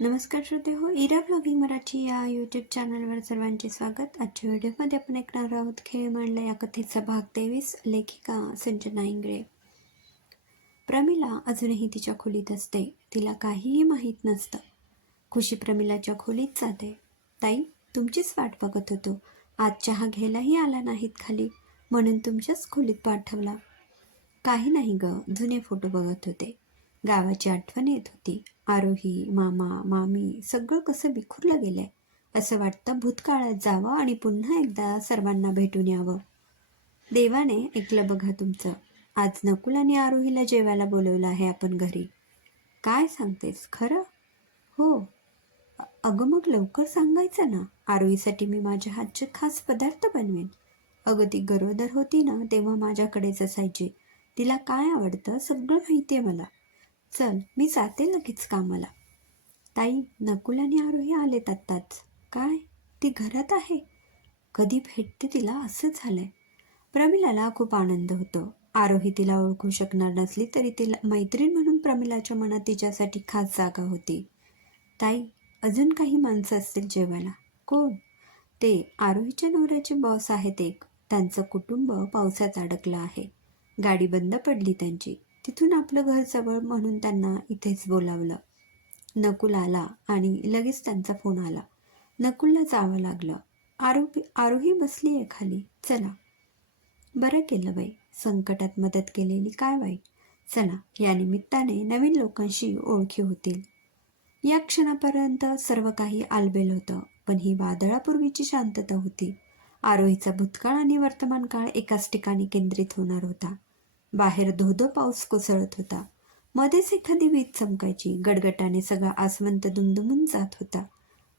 नमस्कार श्रोते हो इरा ब्लॉगिंग मराठी या यूट्यूब चॅनलवर सर्वांचे स्वागत. आजच्या व्हिडिओमध्ये आपण ऐकणार आहोत खेळ मांडला या कथेचा भाग तेवीस लेखिका संजना इंगळे. प्रमिला अजूनही तिच्या खोलीत असते. तिला काहीही माहीत नसतं. खुशी प्रमिलाच्या खोलीत जाते. ताई तुमचीच वाट बघत होतो. आज चहा घ्यायलाही आला नाहीत खाली. म्हणून तुमच्याच खोलीत पाठवला. काही नाही ग जुने फोटो बघत होते. गावाची आठवण येत होती. आरोही मामा मामी सगळं कसं विखुरलं गेलंय असं वाटतं भूतकाळात जावं आणि पुन्हा एकदा सर्वांना भेटून यावं. देवाने ऐकलं बघा तुमचं. आज नकुल आणि आरोहीला जेवायला बोलवलं आहे आपण घरी. काय सांगतेस खरं? हो. अगं मग लवकर सांगायचं ना. आरोहीसाठी मी माझ्या हातचे खास पदार्थ बनवेन. अगं ती गरोदर होती ना तेव्हा माझ्याकडेच असायची. तिला काय आवडतं सगळं माहिती आहे मला. चल मी जाते लगेच कामाला. ताई नकुल आणि आरोही आलेत आत्ताच. काय? ती घरात आहे? कधी भेटते तिला असं झालंय. प्रमिलाला खूप आनंद होतो. आरोही तिला ओळखू शकणार नसली तरी तिला मैत्रीण म्हणून प्रमिलाच्या मनात तिच्यासाठी खास जागा होती. ताई अजून काही माणसं असतील जेवायला? कोण? ते आरोहीच्या नवऱ्याचे बॉस आहेत एक. त्यांचं कुटुंब पावसात अडकलं आहे. गाडी बंद पडली त्यांची. तिथून आपलं घर जवळ म्हणून त्यांना इथेच बोलावलं. नकुल आला आणि लगेच त्यांचा फोन आला. नकुलला जावं लागलं. आरोपी आरोही बसली आहे खाली. चला. बरं केलं बाई. संकटात मदत केलेली काय वाईट चला. या निमित्ताने नवीन लोकांशी ओळखी होतील. या क्षणापर्यंत सर्व काही आलबेल होतं पण ही वादळापूर्वीची शांतता होती. आरोहीचा भूतकाळ आणि वर्तमान काळ एकाच ठिकाणी केंद्रित होणार होता. बाहेर धोधो पाऊस कोसळत होता. मध्येच एखादी वीज चमकायची. गडगटाने सगळा आसमंत दुमदुमून जात होता.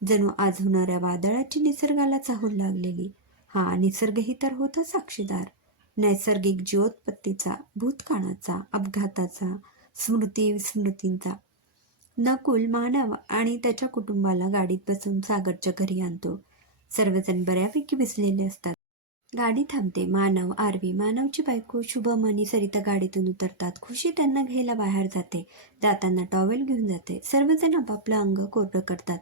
जणू आज होणाऱ्या वादळाची निसर्गाला चाहूल लागलेली. हा निसर्गही तर होता साक्षीदार. नैसर्गिक जीवोत्पत्तीचा भूतकाळाचा अपघाताचा स्मृती विस्मृतींचा. नकुल मानव आणि त्याच्या कुटुंबाला गाडीत बसून सागरच्या घरी आणतो. सर्वजण बऱ्यापैकी भिजलेले असतात. गाडी थांबते. मानव आरवी. मानवची बायको शुभम आणि सरिता गाडीतून उतरतात. खुशी त्यांना घ्यायला बाहेर जाते. जाताना टॉवेल घेऊन जाते. सर्वजण आपापलं अंग कोरडं करतात.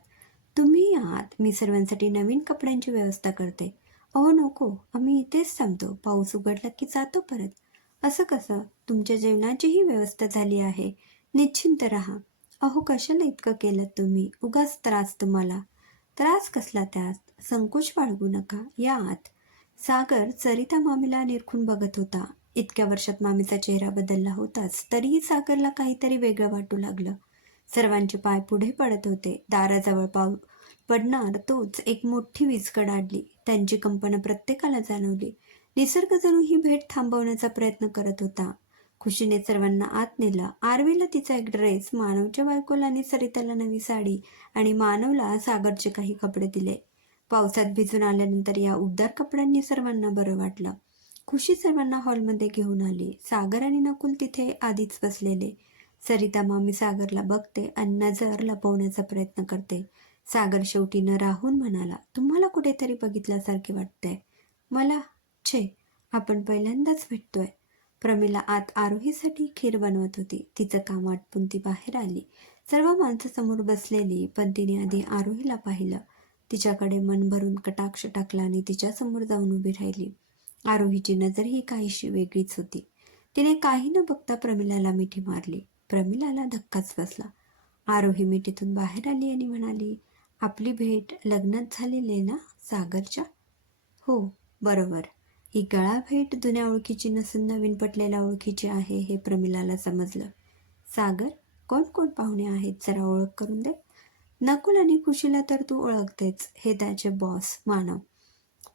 तुम्ही आहात. मी सर्वांसाठी नवीन कपड्यांची व्यवस्था करते. अहो नको. आम्ही इथेच थांबतो. पाऊस उघडला की जातो परत. असं कसं? तुमच्या जेवणाचीही व्यवस्था झाली आहे. निश्चिंत राहा. अहो कशाला इतकं केलं तुम्ही? उगाच त्रास तुम्हाला. त्रास कसला त्यात? संकोच बाळगू नका. या आत. सागर सरिता मामीला निरखून बघत होता. इतक्या वर्षात मामीचा चेहरा बदलला होताच तरीही सागरला काहीतरी वेगळं वाटू लागलं. सर्वांचे पाय पुढे पडत होते. दाराजवळ पाव पडणार तोच एक मोठी वीज कडाडली त्यांची कंपनं प्रत्येकाला जाणवली. निसर्ग जणू ही भेट थांबवण्याचा प्रयत्न करत होता. खुशीने सर्वांना आत नेलं. आरवीला तिचा एक ड्रेस मानवच्या बायकोला आणि सरिताला नवी साडी आणि मानवला सागरचे काही कपडे दिले. पावसात भिजून आल्यानंतर या उबदार कपड्यांनी सर्वांना बरं वाटलं. खुशी सर्वांना हॉलमध्ये घेऊन आली. सागर आणि नकुल तिथे आधीच बसलेले. सरिता मामी सागरला बघते आणि नजर लपवण्याचा प्रयत्न करते. सागर शेवटी न राहून म्हणाला तुम्हाला कुठेतरी बघितल्यासारखे वाटतंय. मला? छे आपण पहिल्यांदाच भेटतोय. प्रमिला आत आरोहीसाठी खीर बनवत होती. तिचं काम आटपून ती बाहेर आली. सर्व माणसं समोर बसलेली पण तिने आधी आरोहीला पाहिलं. तिच्याकडे मन भरून कटाक्ष टाकला आणि तिच्यासमोर जाऊन उभी राहिली. आरोहीची नजर ही काहीशी वेगळीच होती. तिने काही न बघता प्रमिलाला मिठी मारली. प्रमिलाला धक्काच बसला. आरोही मिठीतून बाहेर आली आणि म्हणाली आपली भेट लग्नात झालेली आहे ना सागरच्या? हो बरोबर. ही गळा भेट जुन्या ओळखीची नसून नवीन पटलेल्या ओळखीची आहे हे प्रमिलाला समजलं. सागर कोण कोण पाहुणे आहेत? जरा ओळख करून दे. नकुल आणि खुशीला तर तू ओळखतेच हे त्याचे बॉस मानव.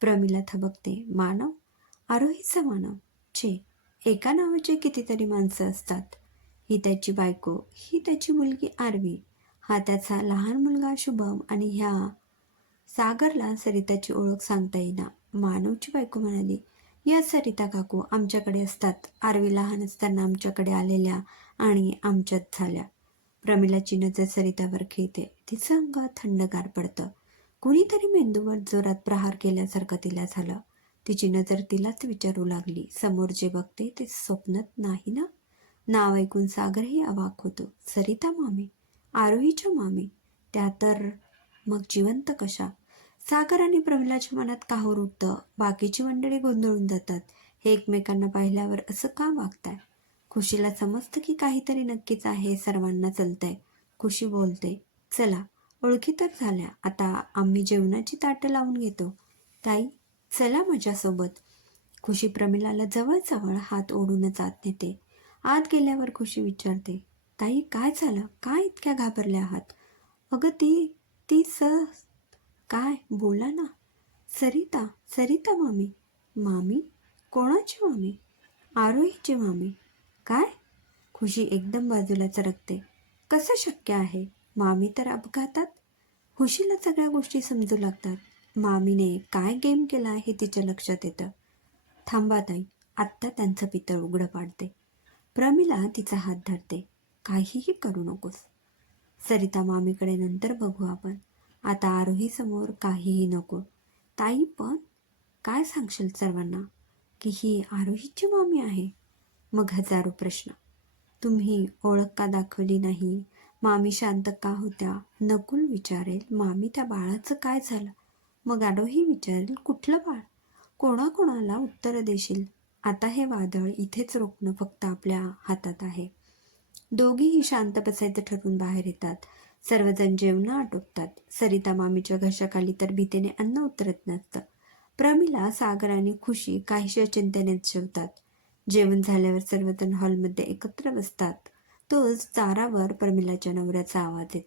प्रमिला थबकते. मानव? आरोहीचा मानव? छे एका नावाचे कितीतरी माणसं असतात. ही त्याची बायको ही त्याची मुलगी आरवी. हा त्याचा लहान मुलगा शुभम आणि ह्या सागरला सरिताची ओळख सांगता येईना. मानवची बायको म्हणाली या सरिता काकू आमच्याकडे असतात. आरवी लहान असताना आमच्याकडे आलेल्या आणि आमच्यात झाल्या. प्रमिलाची नजर सरितावर खेळते. तिचं अंग थंडगार पडतं. कुणीतरी मेंदूवर जोरात प्रहार केल्यासारखं तिला झालं. तिची नजर तिलाच विचारू लागली. समोर जे बघते ते स्वप्नात नाही ना? नाव ऐकून सागरही अवाक होतो. सरिता मामी? आरोहीच्या मामी? त्या तर मग जिवंत कशा? सागर आणि प्रमिलाच्या मनात काहूर उठतं. बाकीची मंडळी गोंधळून जातात. हे एकमेकांना पाहिल्यावर असं का वागताय? खुशीला समजतं की काहीतरी नक्कीच आहे सर्वांना चलतंय. खुशी बोलते चला ओळखी तर झाल्या. आता आम्ही जेवणाची ताटं लावून घेतो. ताई चला माझ्यासोबत. खुशी प्रमिलाला जवळजवळ हात ओढूनच आत नेते. आत गेल्यावर खुशी विचारते ताई काय झालं? काय इतक्या घाबरल्या आहात? अगं ती ती स काय? बोला ना. सरिता सरिता मामी. मामी? कोणाची मामी? आरोहीची मामी. काय? खुशी एकदम बाजूला चरकते. कसं शक्य आहे? मामी तर अपघातात? खुशीला सगळ्या गोष्टी समजू लागतात. मामीने काय गेम केला हे तिच्या लक्षात येतं. थांबा ताई आत्ता त्यांचं पितळ उघडं पाडते. प्रमिला तिचा हात धरते. काहीही करू नकोस. सरिता मामीकडे नंतर बघू आपण. आता आरोही समोर काहीही नको. ताई पण? काय सांगशील सर्वांना? की ही आरोहीची मामी आहे? मग हजारो प्रश्न. तुम्ही ओळख का दाखवली नाही? मामी शांत का होत्या? नकुल विचारेल मामी त्या बाळाचं काय झालं? मग आडोही विचारेल कुठलं बाळ? कोणाकोणाला उत्तर देशील? आता हे वादळ इथेच रोखणं फक्त आपल्या हातात आहे. दोघीही शांत बसायचं ठरवून बाहेर येतात. सर्वजण जेवणं आटोपतात. सरिता मामीच्या घशाखाली तर भीतीने अन्न उतरत नसतं. प्रमिला सागर आणि खुशी काहीशा चिंतेने जेवतात. जेवण झाल्यावर सर्वजण हॉलमध्ये एकत्र बसतात. तोच दारावर प्रमिलाच्या नवऱ्याचा आवाज येत.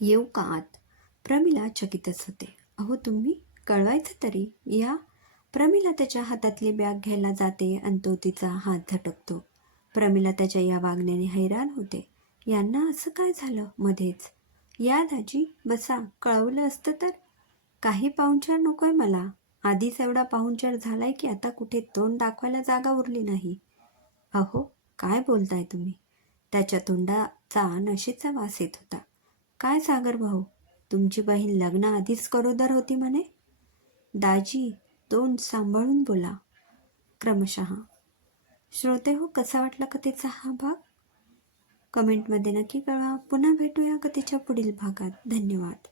येऊ का आत? प्रमिला चकितच होते. अहो तुम्ही? कळवायचं तरी. या. प्रमिला त्याच्या हातातली बॅग घ्यायला जाते आणि तो तिचा हात झटकतो. प्रमिला त्याच्या या वागण्याने हैराण होते. यांना असं काय झालं मध्येच? या दाजी बसा. कळवलं असतं तर? काही पाहुणचार नकोय मला. आधीच एवढा पाहुणचार झालाय की आता कुठे तोंड दाखवायला जागा उरली नाही. अहो काय बोलताय तुम्ही? त्याच्या तोंडाचा नशेचा वास येत होता. काय सागर भाऊ तुमची बहीण लग्न आधीच करोदर होती म्हणे? दाजी तोंड सांभाळून बोला. क्रमशः. श्रोते हो कसा वाटला कथेचा हा भाग? कमेंटमध्ये नक्की कळवा. पुन्हा भेटूया कथेच्या पुढील भागात. धन्यवाद.